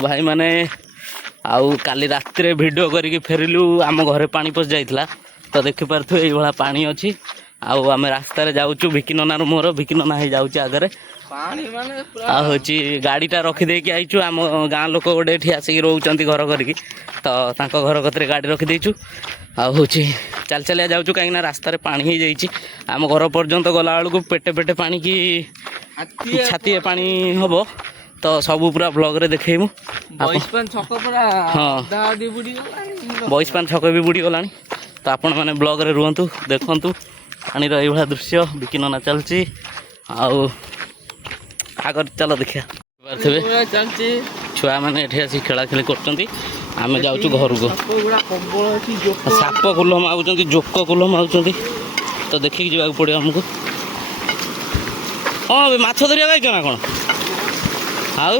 भाई मैंने आउ काली रात भिडियो करके फेरिलु आम घरे पानी पशि जाइला तो देखिपे ये पानी अच्छी आम रास्त जाऊँ भिकी ननार मोर भिकी नना ही जाऊँ आगे हूँ गाड़ीटा रखीदेकी आईचु आम गाँ लोक गोटे ये आसिक रोच घर करके तो घर कतरे गाड़ी रखीदेचु हूँ चल चलिया जाऊँ कहीं रास्त पानी हो जाइए आम घर पर्यंत गला बेलू पेटे पेटे पानी की छाती पानी हम तो सब पूरा ब्लॉग रे देखेमु हाँ बईस पान छक भी बुड़ी गला तो आपण मैंने ब्लॉग रे रुहतु देखु पानी रहा दृश्य बिकी नना चलची आग चल देखिया छुआ मैंने आसी खेला खेली कर जाऊँ घर को साप कुल मागुंट जोक कुल मागुंट तो देखिए जावाक पड़ो आमको हाँ माछ धरिया जाइछ ना कौन आउ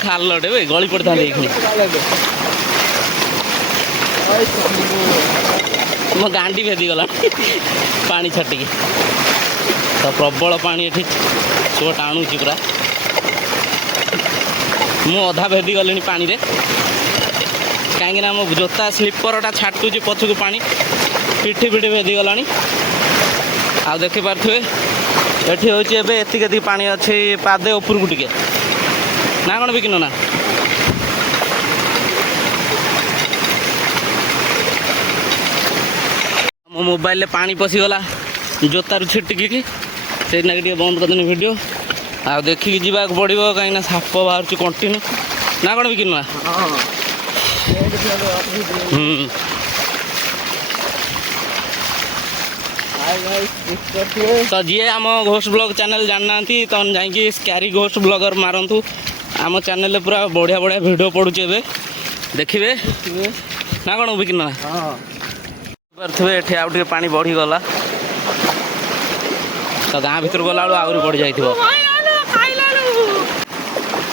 खालटे भाई गली पड़ता मो गांडी भेदी गला पानी छटिकी तो प्रबल पानी ये सो टाणुची पूरा मु अधा भेदी गली पानी रे कहीं मो जोता स्लीपरटा छाटुची पछक पानी पिठी पिठी भेदी गला आ देखिपे ये हूँ एति पानी अच्छे पादे उपरकू टिके ना कौन बिकिन ना मो मोबाइल पानी पशिगला जोतारू छिटिकी से बंद करदेनी वीडियो आ देखिकी जावाक पड़ो कहीं साप बाहर कंटिन्यू ना कौन बिकिन ना तो जी आम घोष ब्लॉग चैनल जानना तो जाकि स्कैरी घोष ब्लॉगर मारतु आम चैनल पूरा बढ़िया बढ़िया वीडियो पड़ुचे देखिए ना कौन बिकिन ना थे ये पानी बढ़ी गला तो गाँ भीतर गला बेलू आहरी बढ़ी जाइए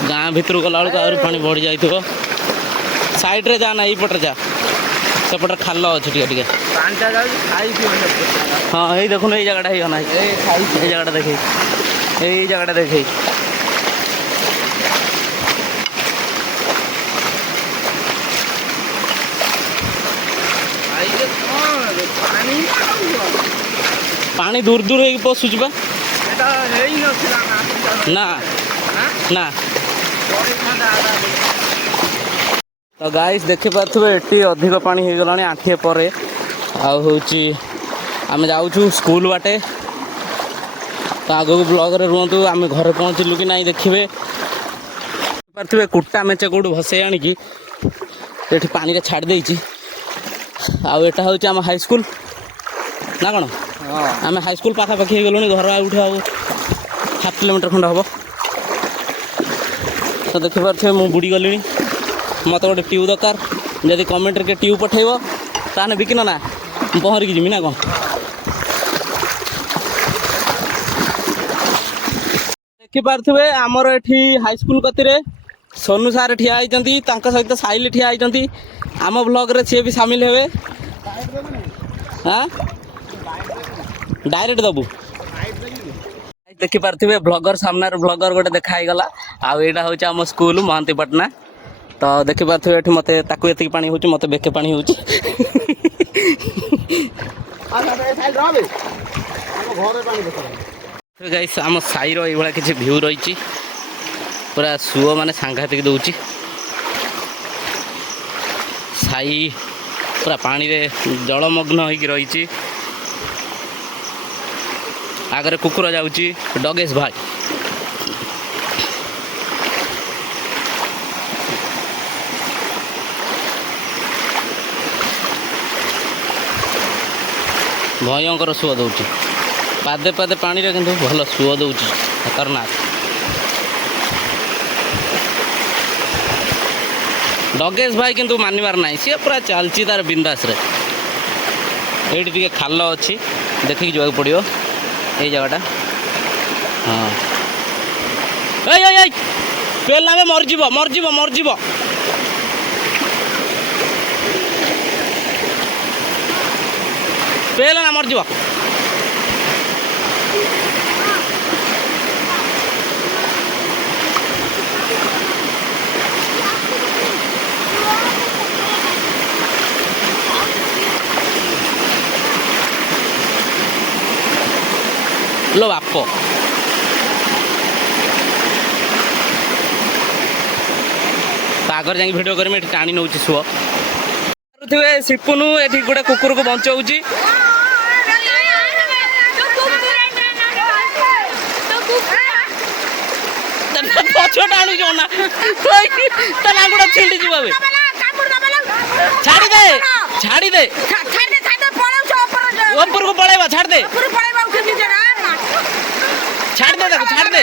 गाँ भीतर गला बेलू आहरी पानी बढ़ी जाइए साइड रे जाना यपटे जा सेपटे खाल अच्छे टे हाँ यही देखुन ये जगह होना ये जगह देखे यही जगह देखे पानी दूर दूर हो पशुचा ना ना तो गाइस देखी पारे ये अधिक पानी हो गला आठे पर आम जाऊँ स्कूल बाटे तो आग को ब्लॉग रे रुहतु आम घर पहुँचलु कि नहीं देखिए पारे कुटा मेचे कौट भसई आणिकी ये पानी रे छाड़ देछि आटा हूँ आम हाईस्कल ना कौन आम हाईस्कल पाखापाखि हो गलु घर आउट हाफ किलोमीटर खंड हम तो देखिपे मुझे बुड़ी गली मत गोटे ट्यूब दरकार जदि कमेंट के ट्यूब पठेब ताने बिकिन ना पहरिकी जीमी ना कौन देखिपे आमर ये हाईस्कल कति सोनू सार ठिया होती सहित साइल ठिया होती आम ब्लॉग रे सी भी सामिल हे हाँ डायरेक्ट दबू देखिपे ब्लॉगर सामने ब्लॉगर गोटे देखाई गला आईटा हूँ आम स्कूल महांतीपाटना तो देखिपे ये मत ये पानी हो मत बेके पानी हो गाइस आम साईर ये किसी भ्यू रही पूरा सुओ माने सांघातिक दौची साई पूरा पानी रे जलमग्न होगी रही आगे कुकुर जाऊँगी डगेश भाई भयंकर सुओ दौची पादे पादे पानी रे किंतु भल सुओ दौची खतरनाक डगेश भाई किंतु मानवार ना सी पूरा चलती तार बिंदास रे ये खाल अच्छी देखिए जावाक पड़ो ये जगहटा हाँ पेल ना मरजीव मरजीव मरजीव पेल ना मरज लो बाप आगर जाए भिड कर टाणी नौ शुआ सिपुनु ये गोटे कुकुर को बचाऊँगी पछ टाणु ना नांगुड़ा छिंडी जी छाड़ी दे छाड़ी दे ऊपर को पड़ेगा छाड़ दे छाड़ दे देखो छाड़ दे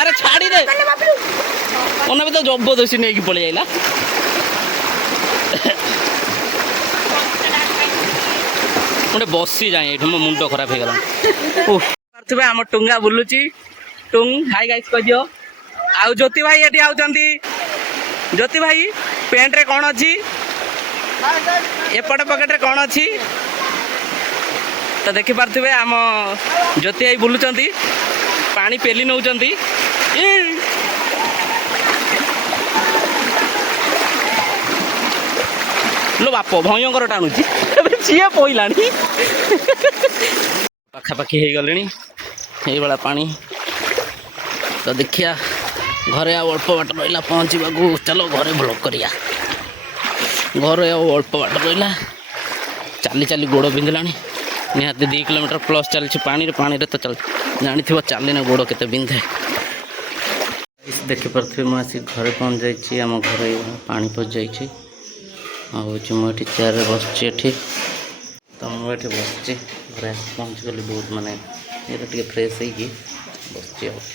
अरे छाड़ी दे उन्हें भी तो जबरदस्ती नहीं पड़े जाइला गोटे बसी जाए ये मो मुंड खराब हो गला आम टुंगा बुलुची टुंग हाई गाइस कह दियो आउ ज्योति भाई ये आउचंती ज्योति भाई पेंट रे कौन अच्छी एपट पकेट रे कौन अच्छी तो देखी पारे आम ज्योति भाई बुलुंट पानी पेली नौ लो बाप भयंकर टाणुची सी पईला पाखापाखि हो गले ये पानी तो देखिया घरे अल्प बाट रहा पहुँचा चलो घरे ब्लॉक करिया घरे अल्प बाट रहा चली चली गोड़ बिंधला निहाती 2 किलोमीटर प्लस चलती पानी रे तो चल जानी चलने गोड़ के बिंधे देखिपे मुझे घरे पहुँच जाइए आम घर पानी पशि जाइए मुझे चेयर बस तो मुझे बस घर पहुँच गली बहुत मानने ये फ्रेश हो बस।